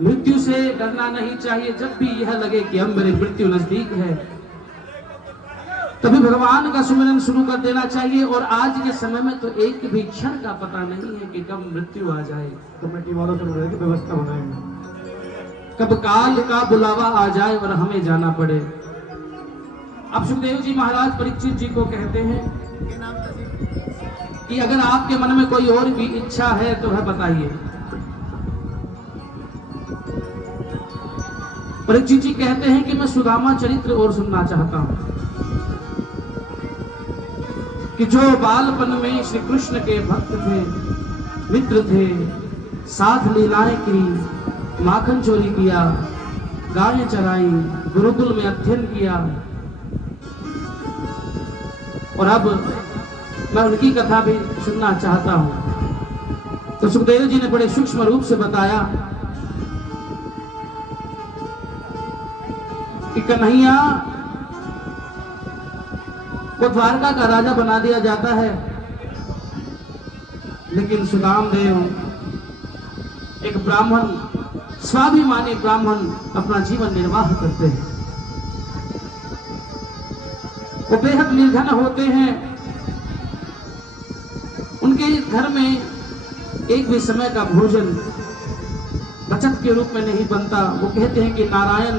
मृत्यु से डरना नहीं चाहिए। जब भी यह लगे कि अब मेरी मृत्यु नजदीक है, तभी भगवान का सुमिरन शुरू कर देना चाहिए। और आज के समय में तो एक भी क्षण का पता नहीं है कि कब मृत्यु आ जाए। कमेटी वालों से बोल की व्यवस्था बनाएंगे, कब काल का बुलावा आ जाए और हमें जाना पड़े। अब सुखदेव जी महाराज परीक्षित जी को कहते हैं कि अगर आपके मन में कोई और भी इच्छा है तो वह बताइए। परीक्षित जी कहते हैं कि मैं सुदामा चरित्र और सुनना चाहता हूं, कि जो बालपन में श्री कृष्ण के भक्त थे, मित्र थे, साथ लीलाएं की, माखन चोरी किया, गायें चराई, गुरुकुल में अध्ययन किया, और अब मैं उनकी कथा भी सुनना चाहता हूं। तो सुखदेव जी ने बड़े सूक्ष्म रूप से बताया कि कन्हैया को द्वारका का राजा बना दिया जाता है, लेकिन सुदामदेव एक ब्राह्मण, स्वाभिमानी ब्राह्मण, अपना जीवन निर्वाह करते हैं। वो बेहद निर्धन होते हैं। उनके घर में एक भी समय का भोजन बचत के रूप में नहीं बनता। वो कहते हैं कि नारायण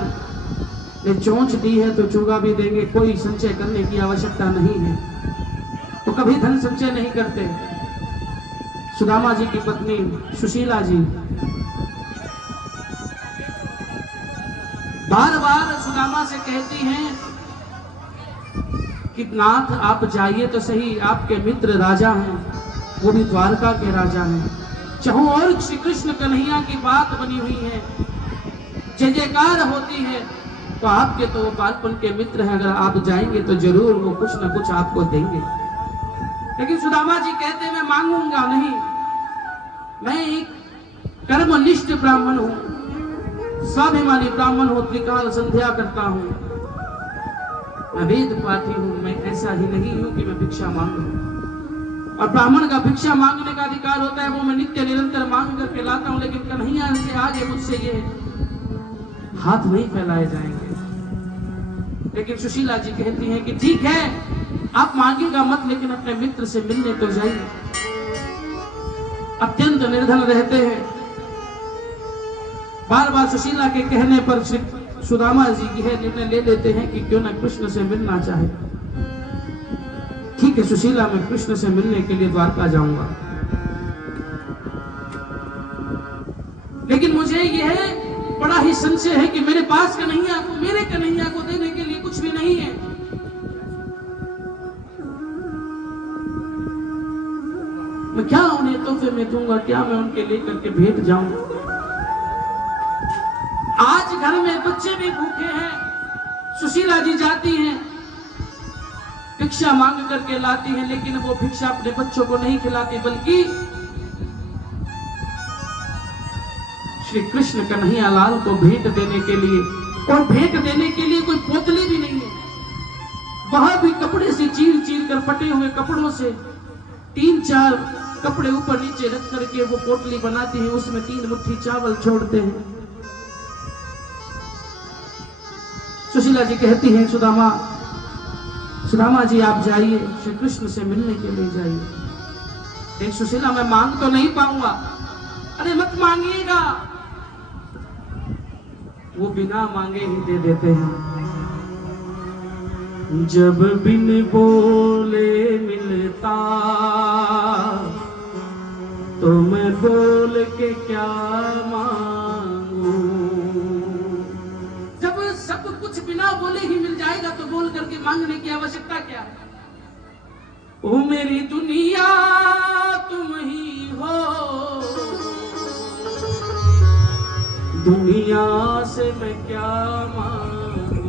ने चोंच दी है तो चूगा भी देंगे, कोई संचय करने की आवश्यकता नहीं है। तो कभी धन संचय नहीं करते। सुदामा जी की पत्नी सुशीला जी बार बार सुदामा से कहती हैं कि नाथ आप जाइए तो सही, आपके मित्र राजा हैं, वो भी द्वारका के राजा हैं। चाहो और श्री कृष्ण कन्हैया की बात बनी हुई है, जय जयकार होती है, तो आपके तो बालपन के मित्र हैं, अगर आप जाएंगे तो जरूर वो कुछ न कुछ आपको देंगे। लेकिन सुदामा जी कहते मैं मांगूंगा नहीं, मैं एक कर्मनिष्ठ ब्राह्मण हूं, स्वाभिमानी ब्राह्मण हूं, त्रिकाल संध्या करता हूं, मैं वेद पाठी हूं, मैं ऐसा ही नहीं हूं कि मैं भिक्षा मांगू। और ब्राह्मण का भिक्षा मांगने का अधिकार होता है, वो मैं नित्य निरंतर मांग करके लाता हूं, लेकिन कन्हैया के आगे मुझसे ये हाथ नहीं फैलाए जाएंगे। लेकिन सुशीला जी कहती हैं कि ठीक है, आप मांगेगा मत, लेकिन अपने मित्र से मिलने तो जाइए। अत्यंत निर्धन रहते हैं। बार बार सुशीला के कहने पर सुदामा जी यह निर्णय ले लेते हैं कि क्यों न कृष्ण से मिलना चाहे। ठीक है सुशीला, मैं कृष्ण से मिलने के लिए द्वारका जाऊंगा, लेकिन मुझे यह बड़ा ही संशय है कि मेरे पास कन्हैया को, मेरे कन्हैया को देने के लिए कुछ भी नहीं है। मैं क्या उन्हें तोहफे में दूंगा, क्या मैं उनके लेकर के भेंट जाऊं। आज घर में बच्चे भी भूखे हैं। सुशीला जी जाती हैं, भिक्षा मांग करके लाती हैं, लेकिन वो भिक्षा अपने बच्चों को नहीं खिलाती, बल्कि श्री कृष्ण कन्हैया लाल को भेंट देने के लिए, और भेंट देने के लिए कोई पोतली भी नहीं है, वह भी कपड़े से चीर चीर कर, फटे हुए कपड़ों से 3-4 कपड़े ऊपर नीचे रख करके वो पोटली बनाती है, उसमें 3 मुट्ठी चावल छोड़ते हैं। सुशीला जी कहती हैं सुदामा जी आप जाइए, श्री कृष्ण से मिलने के लिए जाइए। एक सुशीला, मैं मांग तो नहीं पाऊंगा। अरे मत मांगिएगा, वो बिना मांगे ही दे देते हैं। जब बिन बोले मिलता तो मैं बोल के क्या मांगू। जब सब कुछ बिना बोले ही मिल जाएगा तो बोल करके मांगने की आवश्यकता क्या है। ओ मेरी दुनिया तुम ही हो, दुनिया से मैं क्या मांगू।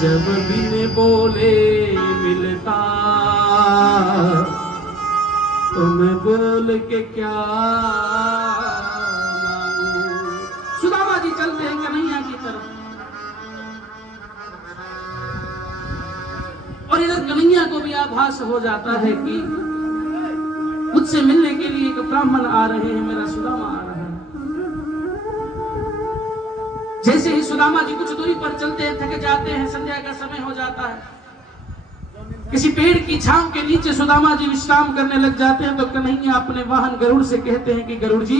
जब बिन बोले मिलता तो मैं बोल के क्या मांगू। सुदामा जी चलते हैं कन्हैया की तरफ, और इधर कन्हैया को भी आभास हो जाता है कि मुझसे मिलने के लिए एक ब्राह्मण आ रहे हैं, मेरा सुदामा आ रहा है। जैसे ही सुदामा जी कुछ दूरी पर चलते हैं, थक जाते हैं, संध्या का समय हो जाता है, किसी पेड़ की छांव के नीचे सुदामा जी विश्राम करने लग जाते हैं, तो कन्हैया अपने वाहन गरुड़ से कहते हैं कि गरुड़ जी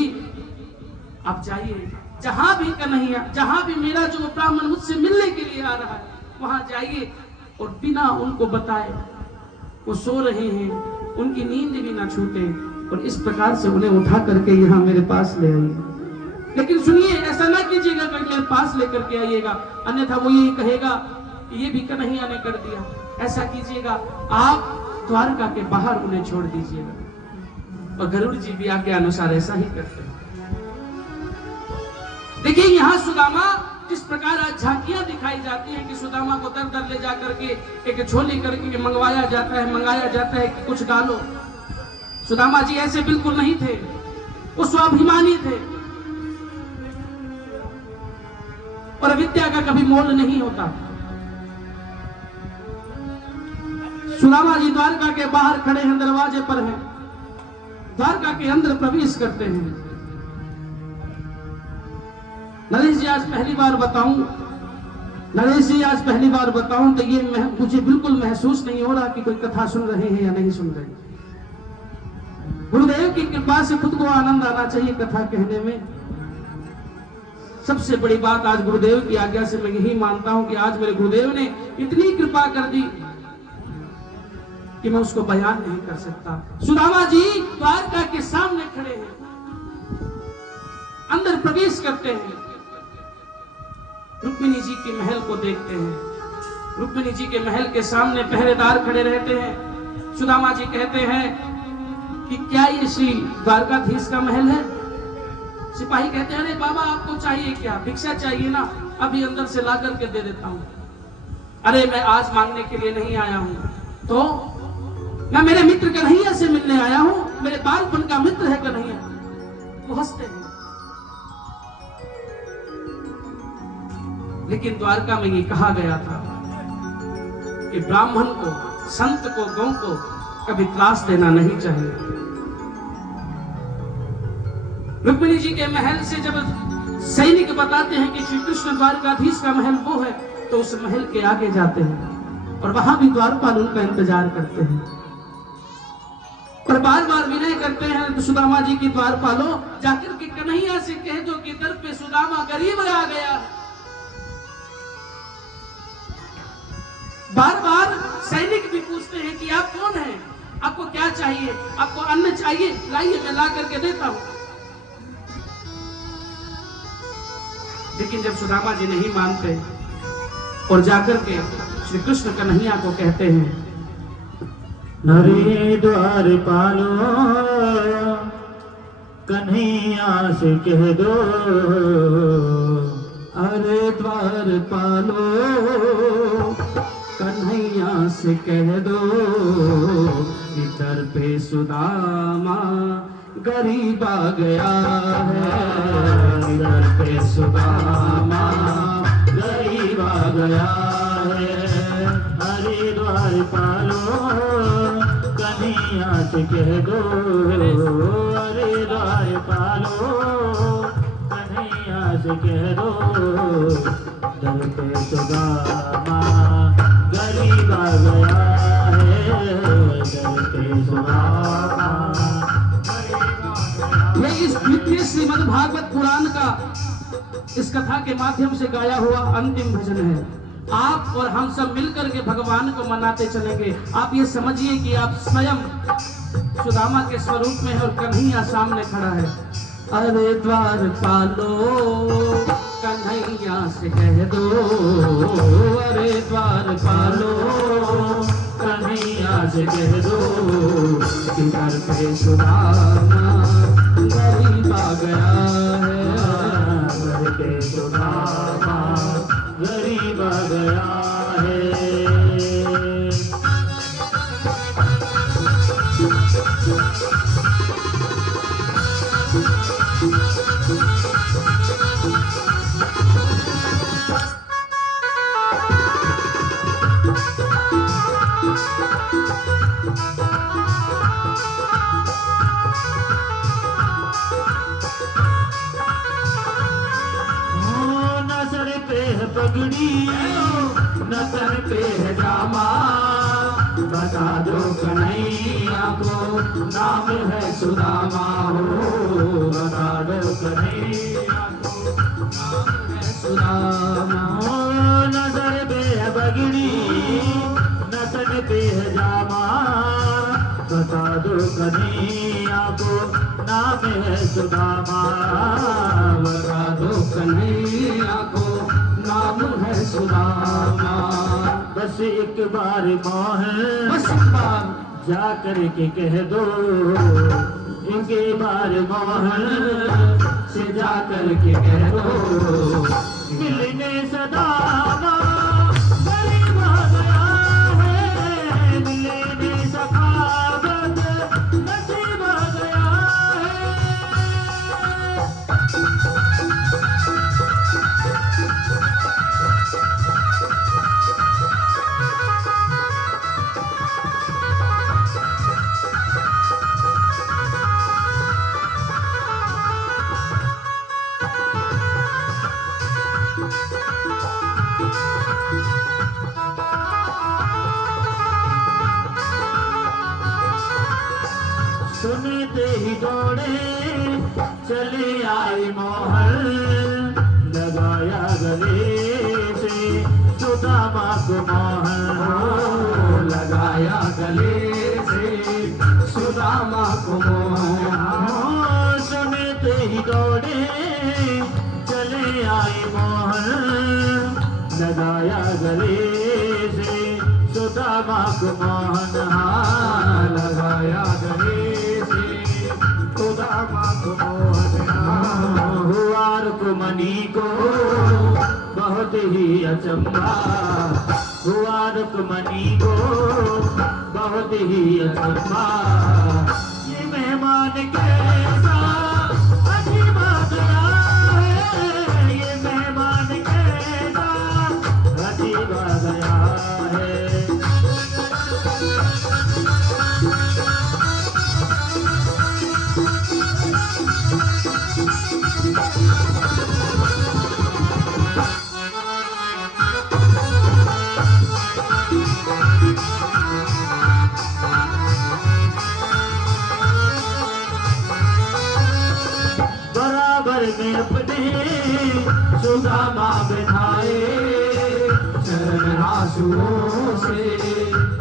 आप जाइए, जहां भी कन्हैया, जहां भी मेरा जो ब्राह्मण मुझसे मिलने के लिए आ रहा है वहां जाइए, और बिना उनको बताए वो सो रहे हैं, उनकी नींद भी ना छूटे, और इस प्रकार से उन्हें उठा करके यहाँ मेरे पास ले आइए। लेकिन सुनिए, ऐसा ना कीजिएगा कि मेरे पास लेकर के आइएगा, अन्यथा वो यही कहेगा कि ये भी कन्हैया ने कर दिया। ऐसा कीजिएगा, आप द्वारका के बाहर उन्हें छोड़ दीजिएगा। और गरुड़ जी भी आज्ञा अनुसार ऐसा ही करते हैं। देखिए यहाँ सुदामा, जिस प्रकार आज झांकियां दिखाई जाती हैं कि सुदामा को दर दर ले जाकर के एक झोली करके मंगवाया जाता है कि कुछ डालो। सुदामा जी ऐसे बिल्कुल नहीं थे, वो स्वाभिमानी थे, और विद्या का कभी मोल नहीं होता। सुदामा जी द्वारका के बाहर खड़े हैं, दरवाजे पर हैं, द्वारका के अंदर प्रवेश करते हैं। नरेश जी आज पहली बार बताऊं तो ये मुझे बिल्कुल महसूस नहीं हो रहा कि कोई कथा सुन रहे हैं या नहीं सुन रहे। गुरुदेव की कृपा से खुद को आनंद आना चाहिए कथा कहने में। सबसे बड़ी बात आज गुरुदेव की आज्ञा से मैं यही मानता हूं कि आज मेरे गुरुदेव ने इतनी कृपा कर दी कि मैं उसको बयान नहीं कर सकता। सुदामा जी द्वारका के सामने खड़े हैं, अंदर प्रवेश करते हैं, रुक्मिणी जी के महल को देखते हैं। रुक्मिणी जी के महल के सामने पहरेदार खड़े रहते हैं। सुदामा जी कहते हैं कि क्या ये श्री द्वारकाधीश का महल है? सिपाही कहते हैं, अरे बाबा आपको चाहिए क्या? भिक्षा चाहिए ना, अभी अंदर से ला करके दे देता हूं। अरे मैं आज मांगने के लिए नहीं आया हूं, तो मैं मेरे मित्र कन्हैया से मिलने आया हूं, मेरे बालपन का मित्र है कन्हैया। वो हंसते हैं। लेकिन द्वारका में ये कहा गया था कि ब्राह्मण को, संत को, गौ को कभी त्रास देना नहीं चाहिए। रुक्मिणी जी के महल से जब सैनिक बताते हैं कि श्री कृष्ण द्वारकाधीश का महल वो है, तो उस महल के आगे जाते हैं और वहां भी द्वारपाल उनका इंतजार करते हैं और बार बार विनय करते हैं। तो सुदामा जी की द्वारपालो जाकर के कन्हैया से कह दो कि दर पे सुदामा गरीब आ गया। बार बार सैनिक भी पूछते हैं कि आप कौन हैं, आपको क्या चाहिए, आपको अन्न चाहिए, लाइए मैं ला करके देता हूं। लेकिन जब सुदामा जी नहीं मानते और जाकर के श्री कृष्ण कन्हैया को कहते हैं, अरे द्वारपालो कन्हैया से कह दो, अरे द्वारपालो कन्हैया से कह दो कि दर पे सुदामा गरीब आ गया है, दर पे सुदामा गरीब आ गया है। अरे द्वारपालो कन्हैया से कह दो, अरे द्वारपालो कन्हैया से कह दो, दर पे सुदामा गरीब आ गया है, दर पे सुदामा। ये इस द्वितीय श्रीमद् भागवत पुराण का इस कथा के माध्यम से गाया हुआ अंतिम भजन है। आप और हम सब मिलकर के भगवान को मनाते चलेंगे। आप ये समझिए कि आप स्वयं सुदामा के स्वरूप में है और कन्हैया सामने खड़ा है। अरे द्वारपालो कन्हैया से कह दो, अरे द्वारपालो कन्हैया से कह दो कि दर पे सुदामा गरीब आ गया है, दर पे सुदामा गरीब आ गया है। पगड़ी न तन पे है जामा, बता दो कन्हैया को नाम है सुदामा हो, बता दो कन्हैया को नाम है सुदामा। नजर पे है पगड़ी न तन पे है जामा, बता दो कन्हैया को नाम है सुदामा, बता दो कन्हैया को नाम है सुदामा। बस एक बार मोहन बस एक बार जा कर के कह दो, एक बार मोहन से जा कर के कह दो, मिलने सदामा गरीब आ गया है, मिलने सखावत नसीब आ गया है। सुनते ही दौड़े चले आए मोहन, लगाया गले से सुदामा को मोहन, लगाया गले से सुदामा को मोहन। सुनते ही दौड़े चले आए मोहन, लगाया गले से सुदामा को मोहन, हाँ, लगाया गले से सुदामा को मोहन। हुआ रुक्मणी को बहुत ही अचंभा, हुआ रुक्मणी को बहुत ही अचंभा, ये मेहमान कैसा अजीब आ गया है, ये मेहमान कैसा अजीब आ गया है। बराबर में अपने सुदामा बिठाए, चरण आंसुओं से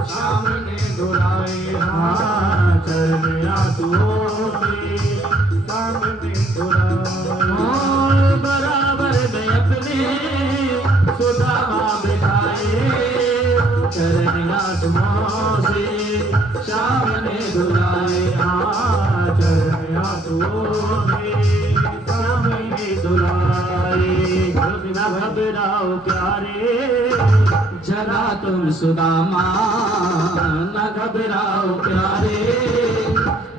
सामने दुलाए, हाँ चरण आंसुओं से सामने दुलाए। बराबर में अपने सुदामा बिठाए, चरण आंसुओं से सामने दुलाए, हाँ चरण आंसुओं से सामने दुलाए। न घबराओ प्यारे जरा तुम सुदामा, न घबराओ प्यारे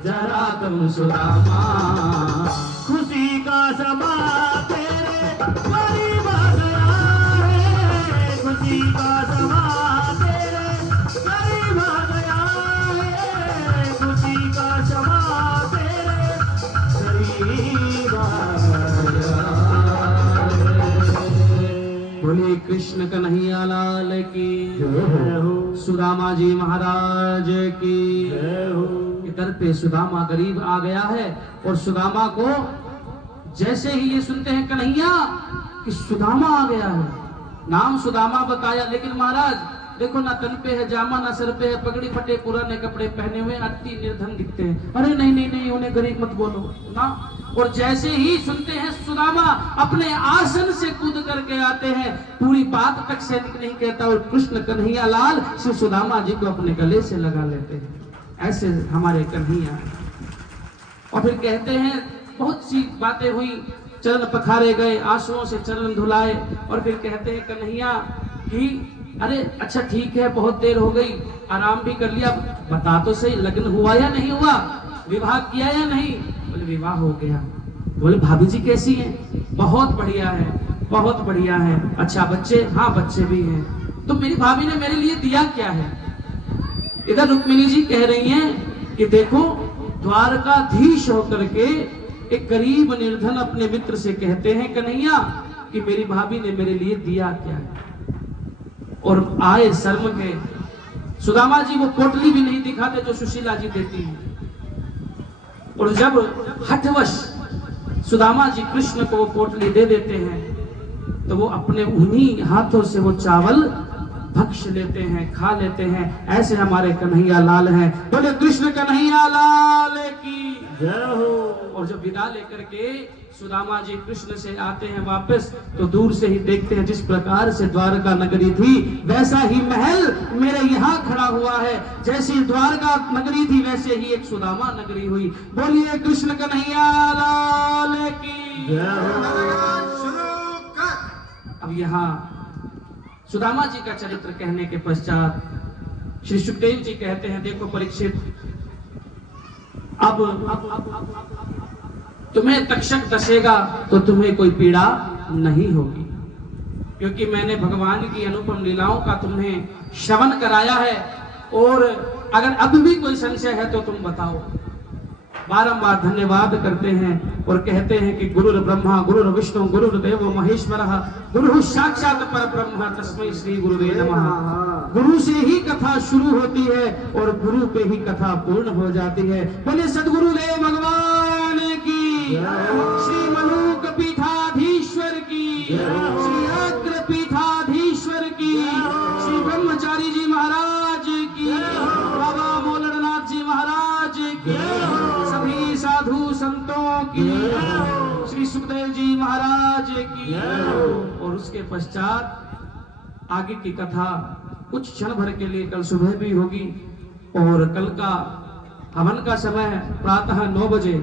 जरा तुम सुदामा। खुशी का समा तेरे करीब आ गया है, खुशी का समा तेरे करीब आ गया है, खुशी का समा तेरे करीब आ गया है। बोले कृष्ण कन्हैया लाल की, जय हो, सुदामा जी महाराज की। जय हो। इधर पे सुदामा गरीब आ गया है और सुदामा को जैसे ही ये सुनते हैं कन्हैया कि सुदामा आ गया है, नाम सुदामा बताया, लेकिन महाराज देखो ना तन पे है जामा, ना सर पे है पगड़ी, फटे पुराने कपड़े पहने हुए, अति निर्धन दिखते हैं। अरे नहीं नहीं नहीं, उन्हें गरीब मत बोलो ना। और जैसे ही सुनते हैं सुदामा अपने आसन से कूद करके आते हैं, पूरी बात तक सैनिक नहीं कहता और कृष्ण कन्हैया लाल श्री सुदामा जी को अपने गले से लगा लेते हैं। ऐसे हमारे कन्हैया। और फिर कहते हैं बहुत सी बातें हुई, चरण पखारे गए, आंसुओं से चरण धुलाए, और फिर कहते हैं कन्हैया कि अरे अच्छा ठीक है, बहुत देर हो गई, आराम भी कर लिया, बता तो सही लग्न हुआ या नहीं हुआ, विवाह किया या नहीं? बोले विवाह हो गया। बोले भाभी जी कैसी हैं? बहुत बढ़िया है, बहुत बढ़िया है। अच्छा बच्चे? हाँ बच्चे भी हैं। तो मेरी भाभी ने मेरे लिए दिया क्या है? इधर रुक्मिणी जी कह रही हैं कि देखो द्वारकाधीश होकर के एक गरीब निर्धन अपने मित्र से कहते हैं कन्हैया कि मेरी भाभी ने मेरे लिए दिया क्या है। और आए शर्म के सुदामा जी वो पोटली भी नहीं दिखाते जो सुशीला जी देती है। और जब हठवश सुदामा जी कृष्ण को वो पोटली दे देते हैं तो वो अपने उन्हीं हाथों से वो चावल भक्ष लेते हैं, खा लेते हैं। ऐसे हमारे कन्हैया लाल हैं। बोले कृष्ण कन्हैया लाल की जय हो। और जब विदा लेकर के सुदामा जी कृष्ण से आते हैं वापस, तो दूर से ही देखते हैं जिस प्रकार से द्वारका नगरी थी वैसा ही महल मेरे यहाँ खड़ा हुआ है। जैसी द्वारका नगरी थी वैसे ही एक सुदामा नगरी हुई। बोलिए कृष्ण कन्हैया लाल की जय हो। अब यहाँ सुदामा जी का चरित्र कहने के पश्चात श्री सुखदेव जी कहते हैं, देखो परीक्षित, अब तुम्हें तक्षक डसेगा तो तुम्हें कोई पीड़ा नहीं होगी, क्योंकि मैंने भगवान की अनुपम लीलाओं का तुम्हें श्रवण कराया है। और अगर अब भी कोई संशय है तो तुम बताओ। बारंबार धन्यवाद करते हैं और कहते हैं कि गुरुर ब्रह्मा गुरुर विष्णु गुरुर्देव महेश्वर गुरु साक्षात परब्रह्म तस्मै श्री गुरुवे नमः। गुरु से ही कथा शुरू होती है और गुरु पे ही कथा पूर्ण हो जाती है। बोले सद्गुरुदेव भगवान की, श्री मलूक पीठाधीश्वर की, श्री अग्र पीठाधीश्वर की, श्री ब्रह्मचारी जी महाराज की, बाबा मोलड़नाथ जी महाराज की, सभी साधु संतों की, श्री सुखदेव जी महाराज की। और उसके पश्चात आगे की कथा कुछ क्षण भर के लिए कल सुबह भी होगी। और कल का हवन का समय प्रातः 9 बजे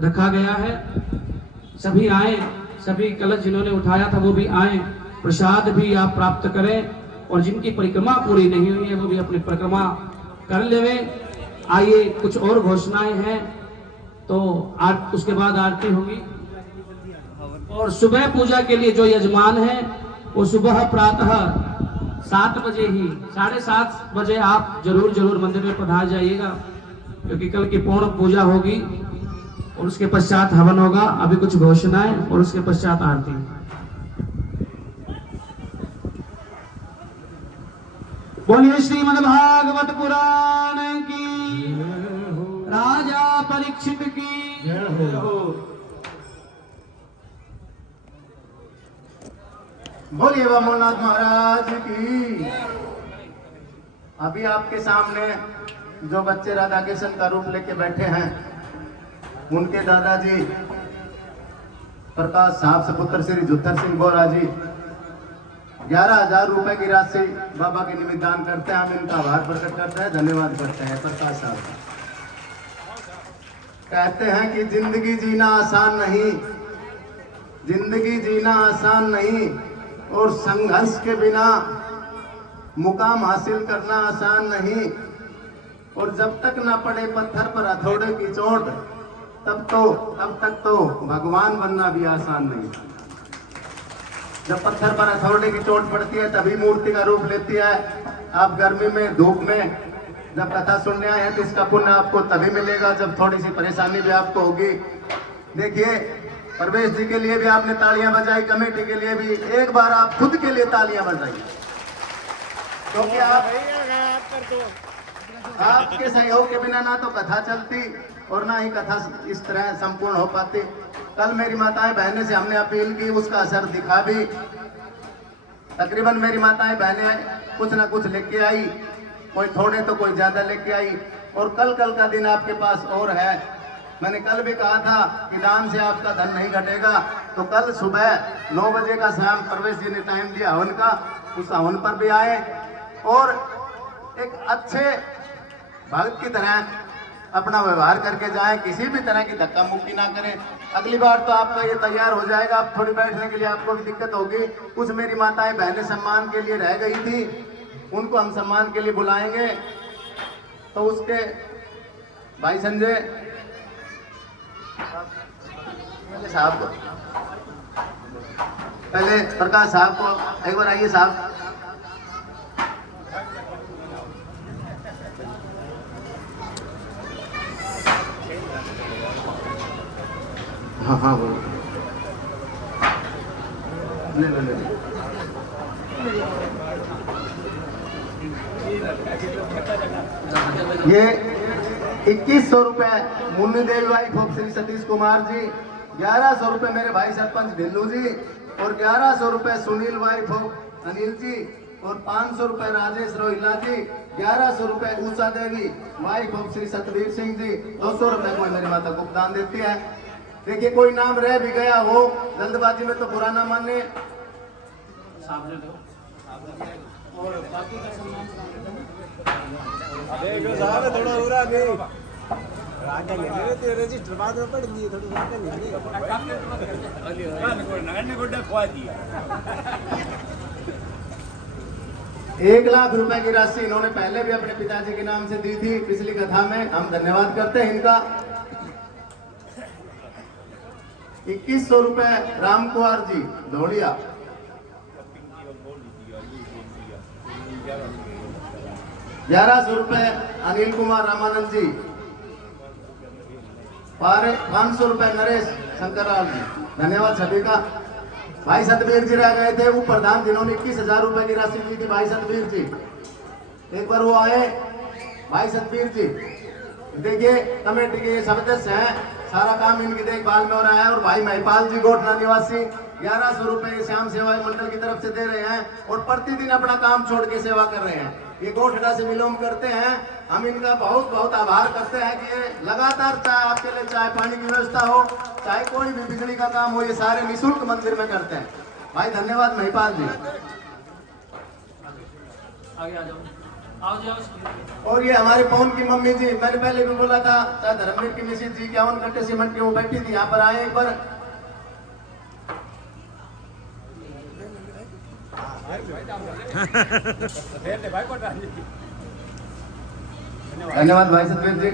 रखा गया है। सभी आए, सभी कलश जिन्होंने उठाया था वो भी आए, प्रसाद भी आप प्राप्त करें। और जिनकी परिक्रमा पूरी नहीं हुई है वो भी अपनी परिक्रमा कर लेवे। आइए, कुछ और घोषणाएं हैं तो उसके बाद आरती होगी। और सुबह पूजा के लिए जो यजमान है वो सुबह प्रातः 7 बजे ही 7:30 बजे आप जरूर मंदिर में पधार जाइएगा, क्योंकि कल की पूर्ण पूजा होगी और उसके पश्चात हवन होगा। अभी कुछ घोषणाएं और उसके पश्चात आरती। बोलिए श्रीमद् भागवत पुराण की, राजा परीक्षित की जय हो। बोलिए वामनाथ महाराज की। अभी आपके सामने जो बच्चे राधा कृष्ण का रूप लेके बैठे हैं उनके दादाजी प्रकाश साहब सपुत्र श्री जुत्थर सिंह बोरा जी 11,000 रुपए की राशि बाबा के निमित्त दान करते हैं। हम इनका आभार प्रकट करते हैं, धन्यवाद करते हैं प्रकाश साहब का। कहते हैं कि जिंदगी जीना आसान नहीं, जिंदगी जीना आसान नहीं, और संघर्ष के बिना मुकाम हासिल करना आसान नहीं। और जब तक ना पड़े पत्थर पर हथौड़े की चोट तब तक तो भगवान बनना भी आसान नहीं। जब पत्थर पर हथौड़े की चोट पड़ती है तभी मूर्ति का रूप लेती है। आप गर्मी में धूप में जब कथा सुनने आए हैं तो इसका पुण्य आपको तभी मिलेगा जब थोड़ी सी परेशानी भी आपको होगी। देखिए, परवेश जी के लिए भी आपने तालियां बजाई, कमेटी के लिए भी। एक बार आप खुद के लिए तालियां बजाइए, क्योंकि आपके सहयोग के बिना ना तो कथा चलती और ना ही कथा इस तरह संपूर्ण हो पाती। कल मेरी माताएं बहनें से हमने अपील की, उसका असर दिखा भी। तकरीबन मेरी माताएं बहनें कुछ ना कुछ लेके आई, कोई थोड़े तो कोई ज्यादा लेके आई। और कल का दिन आपके पास और है। मैंने कल भी कहा था कि दान से आपका धन नहीं घटेगा। तो कल सुबह 9 बजे का शाम परवेश जी ने टाइम दिया हवन का, उस हवन पर भी आए और एक अच्छे भक्त की तरह अपना व्यवहार करके जाएं, किसी भी तरह की धक्का मुक्की ना करें। अगली बार तो आपका ये तैयार हो जाएगा। आप थोड़ी बैठने के लिए आपको भी दिक्कत होगी। कुछ मेरी माताएं बहनें सम्मान के लिए रह गई थी, उनको हम सम्मान के लिए बुलाएंगे। तो उसके भाई संजय साहब को, पहले प्रकाश साहब को एक बार आइए साहब। हाँ बोलो। ले लो ले लो। ये 2100 रुपए मुन्नी देवी वाइफ ऑफ श्री सतीश कुमार जी, 1100 रुपए मेरे भाई सरपंच ढिल्लू जी, और 1100 रुपए सुनील वाइफ ऑफ अनिल जी, और 500 रुपए राजेश रोहिला जी, 1100 रुपए उषा देवी वाइफ ऑफ श्री सतवीर सिंह जी, 200 रुपए को मेरी माता को दान देती है। देखिए कोई नाम रह भी गया हो जल्दबाजी में तो बुरा ना माने। और बाकी का सम्मान देखो साहब थोड़ा उरा नहीं राजा ले ते रजिस्टर बाद में पड़ गई थोड़ी राजा नहीं नगरने गुड्डा खवा दिया। 1 लाख रुपए की राशि इन्होंने पहले भी अपने पिताजी के नाम से दी थी पिछली कथा में, हम धन्यवाद करते हैं इनका। 2100 रुपए राम कुमार जी धौलिया, 1100 रुपए अनिल कुमार रामानंद जी, 500 रुपए नरेश शंकरलाल जी, धन्यवाद सभी का। भाई सतवीर जी रह गए थे वो प्रधान जिन्होंने 21,000 रुपए की राशि दी थी, भाई सतवीर जी एक बार वो आए। भाई सतवीर जी देखिए कमेटी के सदस्य हैं, सारा काम इनकी देखभाल में हो रहा है। और भाई महिपाल जी गोठना निवासी 1100 रुपए श्याम सेवा मंडल की तरफ से दे रहे हैं और प्रतिदिन अपना काम छोड़ के सेवा कर रहे हैं। ये गोठड़ा से विलोम करते हैं, हम इनका बहुत बहुत आभार करते हैं कि ये लगातार चाहे आपके लिए चाहे पानी की व्यवस्था हो चाहे कोई भी बिजली का काम हो, ये सारे निःशुल्क मंदिर में करते हैं। भाई धन्यवाद महिपाल जी। आगे आ जाओ, आओ जाओ। और ये हमारे पवन की मम्मी जी, मैंने पहले भी बोला था चाहे धर्मवीर की मिसिज जी 51 कट्टे सीमेंट की वो बैठी थी, यहाँ पर आए एक बार। धन्यवाद भाई सतवीर जी।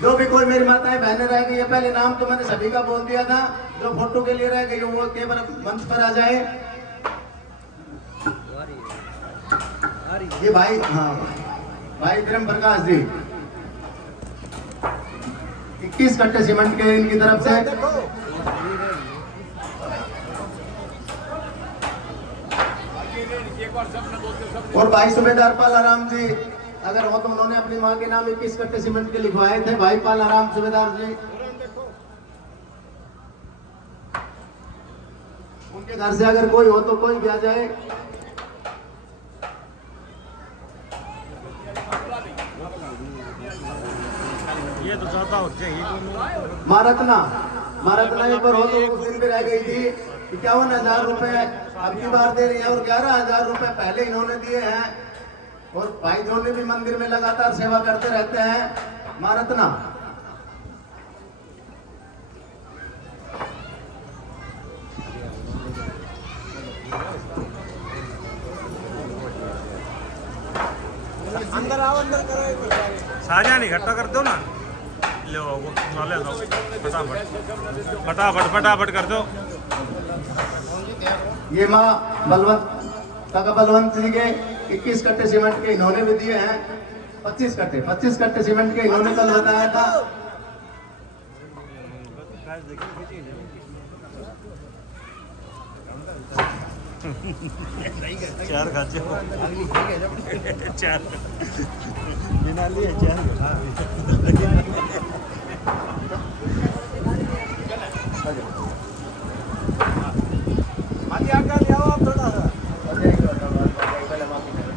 जो भी कोई मेरी माताएं बहनें रह गई है, पहले नाम तो मैंने सभी का बोल दिया था, जो फोटो के लिए रह गई वो केवल मंच पर आ जाए। ये भाई, हाँ भाई ब्रह्म प्रकाश जी 21 कट्टे सीमेंट के इनकी तरफ से। और भाई सुबेदार पालाराम जी अगर हो तो उन्होंने अपनी मां के नाम 21 कट्टे सीमेंट के लिखवाए थे, भाई पालाराम सुबेदार जी, उनके घर से अगर कोई हो तो कोई भी आ जाए। ये तो चाहता हो महारत्ना एक बार हो तो उस दिन भी रह गई थी। 51,000 रुपए अब की बार दे रही है और 11,000 रुपए पहले इन्होंने दिए हैं। और भाई जोने भी मंदिर में लगातार सेवा करते रहते हैं। महारत्ना अंदर आओ, अंदर करो साजा नहीं इकट्ठा कर दो ना, ले वो ले दो फटाफट कर दो। ये माँ बलवंत काका बलवंत जी के 21 कट्टे सीमेंट के इन्होंने भी दिए हैं। 25 कट्टे सीमेंट के इन्होंने कल बताया था। चार खाते चार बिना लिए चार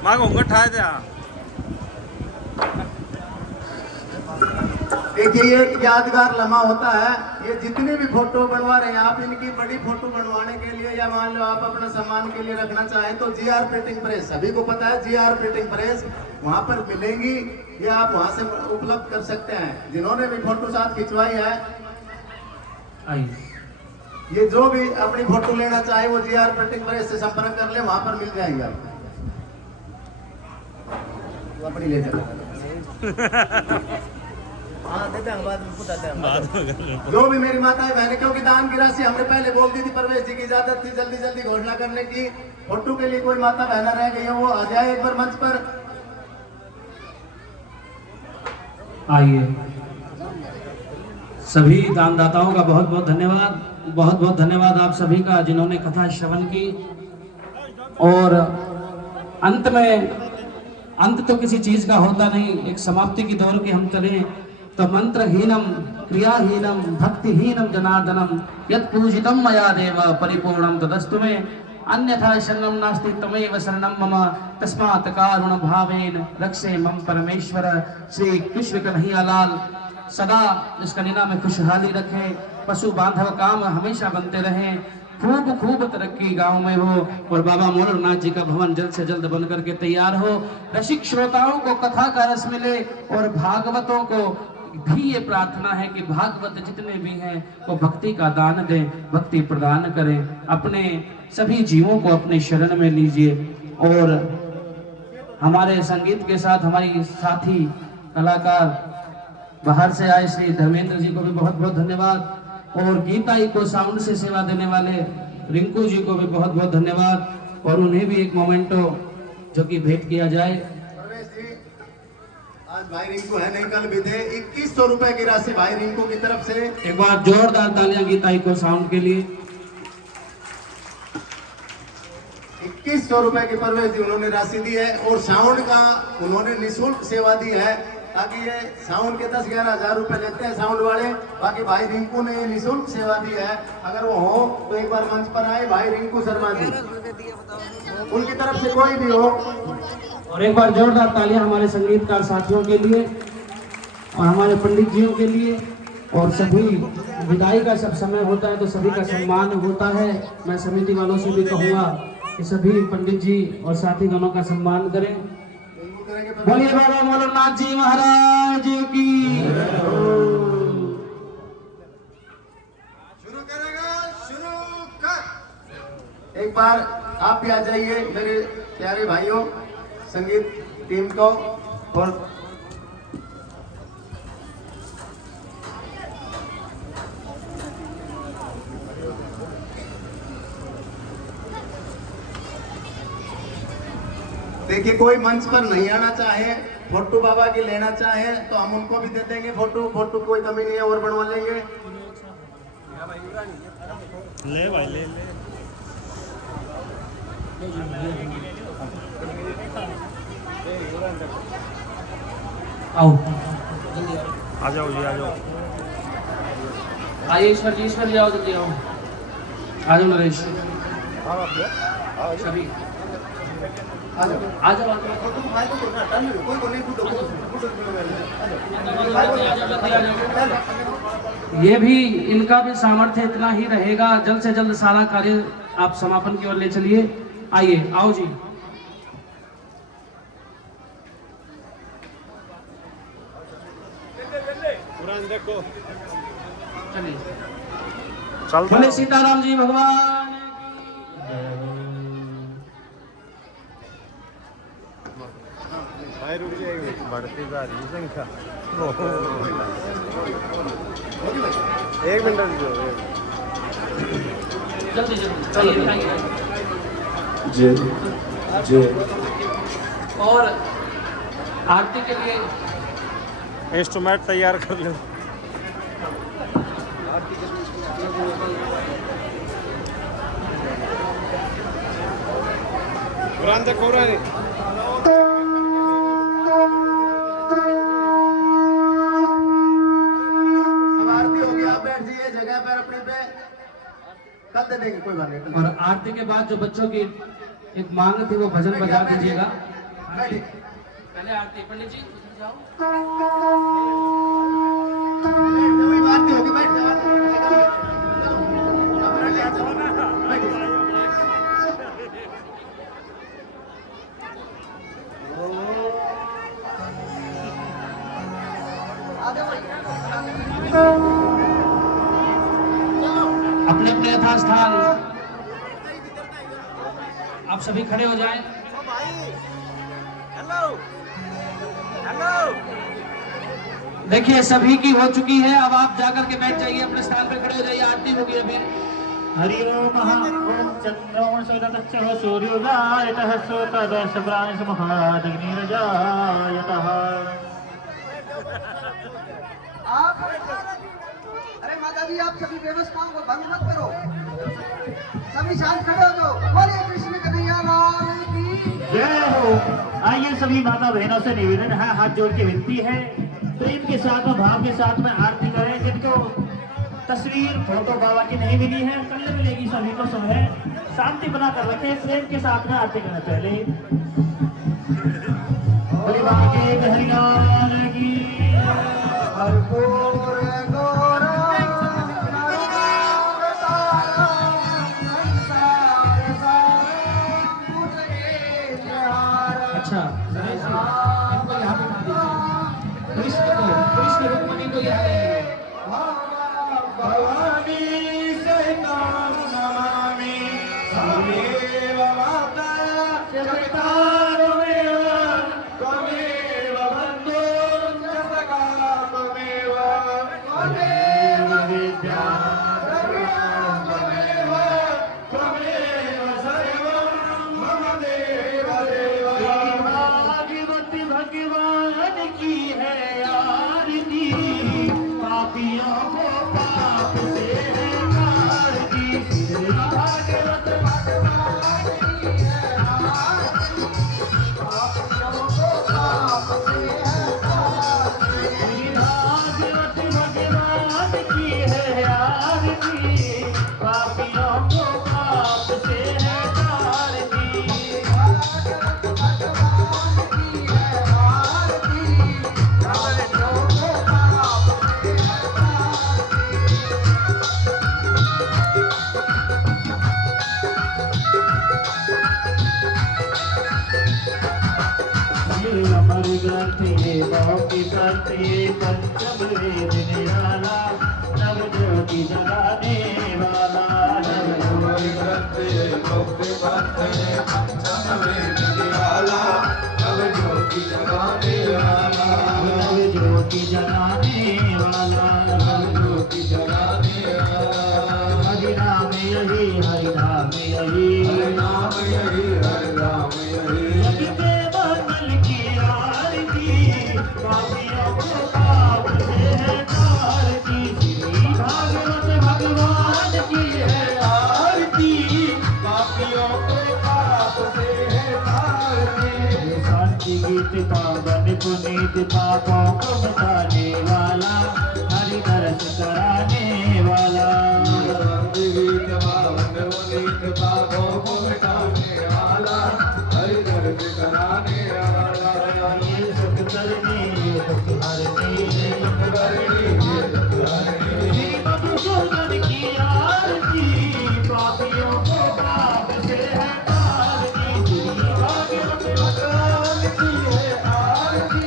माँ को उठा दे। देखिए ये एक यादगार लम्हा होता है। ये जितने भी फोटो बनवा रहे हैं आप, इनकी बड़ी फोटो बनवाने के लिए या मान लो आप अपना सम्मान के लिए रखना चाहें तो जीआर प्रिंटिंग प्रेस, सभी को पता है जीआर प्रिंटिंग प्रेस वहां पर मिलेंगी, या आप वहां से उपलब्ध कर सकते हैं। जिन्होंने भी फोटो साथ खिंचवाई है, ये जो भी अपनी फोटो लेना चाहे वो जीआर प्रिंटिंग प्रेस से संपर्क कर ले, वहां पर मिल जाएंगे आपको। अपनी ले चलो। जो भी मेरी माताएं बहनें, क्योंकि दान की राशि हमने पहले बोल दी थी, परवेश जी की इजाजत थी जल्दी जल्दी घोषणा करने की। फोटो के लिए कोई माता बहना रह गई है वो आ जाए एक बार मंच पर। आइए, सभी दानदाताओं का बहुत बहुत धन्यवाद। बहुत बहुत धन्यवाद आप सभी का जिन्होंने कथा श्रवण की। और अंत तो किसी चीज का होता नहीं, एक समाप्ति की दौर के हम चले तो मंत्रहीनम क्रियाहीनम भक्तिहीनम जनार्दनम यत् पूजितम मया देव परिपूर्णम तदस्तु मे अन्यथा शरणं नास्ति तमेव शरणं मम तस्मात् कारुण भावेन रक्षे मम परमेश्वर। श्री कृष्ण कन्हैया लाल सदा इस कन्या में खुशहाली रखे, पशु बांधव काम हमेशा बनते रहे, खूब खूब तरक्की गांव में हो और बाबा मोरनाथ जी का भवन जल्द से जल्द बन करके तैयार हो। रसिक श्रोताओं को कथा का रस मिले और भागवतों को भी ये प्रार्थना है कि भागवत जितने भी हैं वो भक्ति का दान दें, भक्ति प्रदान करें, अपने सभी जीवों को अपने शरण में लीजिए। और हमारे संगीत के साथ हमारी साथी कलाकार बाहर से आए श्री धर्मेंद्र जी को भी बहुत बहुत धन्यवाद, और गीता इको साउंड से सेवा देने वाले रिंकू जी को भी बहुत बहुत धन्यवाद, और उन्हें भी एक मोमेंटो जो कि भेंट किया जाए। आज भाई रिंकू है नहीं, कल भी थे। 2100 रुपए की राशि भाई रिंकू की तरफ से। एक बार जोरदार तालियां गीता इको साउंड के लिए। 2100 रुपए की परवेश जी उन्होंने राशि दी है, और साउंड का उन्होंने निःशुल्क सेवा दी है, ताकि ये साउंड के 10-11 हजार रुपए लेते हैं साउंड वाले, बाकी भाई रिंकू ने निःशुल्क सेवा दी है। अगर वो हो तो एक बार मंच पर आए भाई रिंकू शर्मा जी, उनकी तरफ से कोई भी हो। और एक बार जोरदार तालियां हमारे संगीतकार साथियों के लिए और हमारे पंडित जियों के लिए। और सभी विदाई का सब समय होता है तो सभी का सम्मान होता है। मैं समिति वालों से भी कहूँगा कि सभी पंडित जी और साथी दोनों का सम्मान करें। बोलिए बाबा मोरनाथ जी महाराज की। शुरू करेगा, शुरू कर। एक बार आप भी आ जाइए मेरे प्यारे भाइयों, संगीत टीम को। और देखिए, कोई मंच पर नहीं आना चाहे, फोटो बाबा की लेना चाहे तो हम उनको भी दे देंगे फोटो कोई कमी नहीं है, और बनवा लेंगे। ले भाई ले आओ आ जाओ जी, आ जाओ। आइए ईश्वर जी आओ, जल्दी आओ, आ जाओ नरेश सभी आ जाओ। आ जाओ। फोटो भाई को ना टन कोई को नहीं, फोटो ये भी इनका भी सामर्थ्य इतना ही रहेगा, जल्द से जल्द सारा कार्य आप समापन की ओर ले चलिए। आइए, आओ जी। पुरान देखो, चलिए, चलता बोले सीताराम जी भगवान भाई रुक जाएगी, बढ़ती जा रही है संख्या। एक मिनट दीजिए। जल्दी चलिए बताइए। जय और आरती के लिए इंस्ट्रूमेंट तैयार कर लो। पुरान देखो रहा कल दे देंगे, कोई बात नहीं। और आरती के बाद जो बच्चों की एक मांग थी वो भजन बजा दीजिएगा। पहले आरती पंडित जी जाओ। आरती होगी, बैठ जाओ। अपने अपने यथास्थान आप सभी खड़े हो जाएं। देखिए सभी की हो चुकी है, अब आप जाकर के बैठ जाइए, अपने स्थान पर खड़े हो जाइए। आरती होगी अभी। हरि ओम चंद्रों सूर्योदय सूर्योदयतः सोतदशप्रांश महादग्निरजायतः। अरे माता जी आप सभी व्यवस्थाओं को भंग मत करो, सभी शांत खड़े हो जाओ। बोलिए कृष्ण कन्हैया लाल की जय हो। आइए सभी माता बहनों से निवेदन है, हाथ जोड़ के विनती है, प्रेम के साथ में भाव के साथ में आरती करें। जिनको तस्वीर फोटो बाबा की नहीं मिली है, कल मिलेगी, सभी को समय शांति बना कर रखें, प्रेम के साथ में आरती करना। पहले परिवार के हरिलाल की कर्पूर गौरम अच्छा इनको यहाँ पे मान दीजिए, कृष्ण रुक्मिणी को यहाँ ले भवानी सहितां नमामि समेव माता जगता त्वमेव बन्धो जगता त्वमेव त्वमेव विद्या त्वमेव त्वमेव सर्वं मम देव देव। भागवती भगवान की है आरती, पापियों को पाप से है आरती। श्री भागवत भगवान की है आरती, पापियों को पाप से है आरती। श्री भागवत भगवान की है आरती, पापियों को पाप से है आरती। अमर ग्रंथे बहुकी करते पंचम वेद निराला, नव ज्योति जगाने वाला। नव ग्रंथे मुक्ति पंथे पंचम वेद निराला, नव ज्योति जगाने वाला। नव ज्योति जगाने वाला, नव ज्योति जगाने वाला। हरि नाम यही, हरि नाम यही, हरि नाम यही, हरि नाम यही। जगते मंगल की आरती, पापियों को पाप से है तारती। श्री भागवत भगवान की है आरती, पापियों को पाप से है तारती। शांति गीत पावन पुनीत, पापों को मिटाने वाला, हरि दर्श कराने वाला। गीत पावन पुनीत, पापों को मिटाने वाला, हरि दर्श कराने वाला। ये सुख करने, ये दुख हरने, ये दुख हरने, ये दुख हरने। श्री मधुसूदन की आरती, पापियों को पाप से है तारती। श्री भागवत भगवान की है आरती,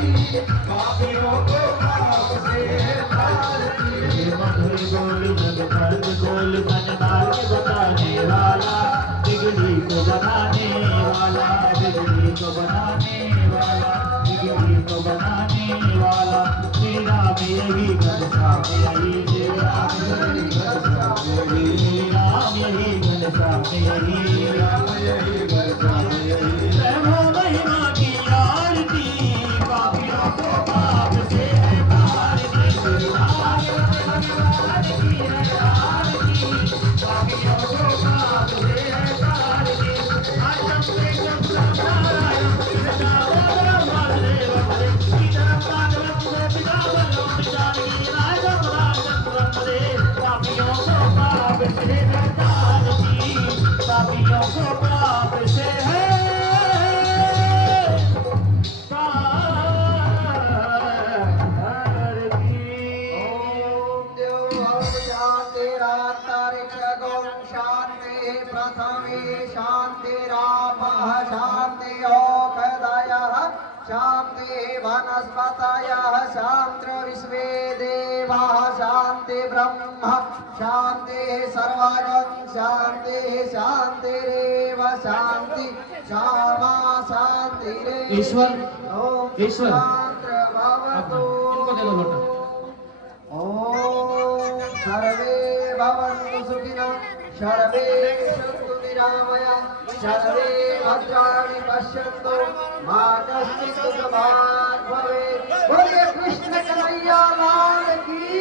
पापियों को पाप से है तारती। ये मधुर बोल जग खंड बोल, मन भाग्य बताने वाला, बिगड़ी को बनाने वाला, बिगड़ी को बनाने वाला, बिगड़ी को बनाने वाला। श्री राम यही घनश्याम यही, श्री राम यही घनश्याम यही, श्री राम यही घनश्याम यही, राम यही, घनश्याम यही। प्रेमो महिमा की आरती, पापियों को पाप से है तारती। श्री भागवत भगवान की है आरती, पापियों को पाप से है तारती। आजम से जब नारायण पिता वरम वासुदेव हरे, सीता भागवत में पिता वरम जानकी राजम राजम ब्रह्मदे। पापियों को पाप से है तारती, पापियों को पाप से है शांति वनस्पतयः, शांति विश्वे देवाः, शांति ब्रह्म, शांति सर्वगं, शांति शांतिरेव शांति, क्षमा शांतिरेव। ईश्वर, ओम ईश्वर। शांति भवतु। इनको दे दो लोटा। ओम सर्वे भवन्तु सुखिनः, सर्वे सन्तु निरामया, सर्वे भद्राणि पश्यन्तु, मा कश्चित् दुःखभाग् भवेत्। बोलिए कृष्ण कन्हैया लाल की।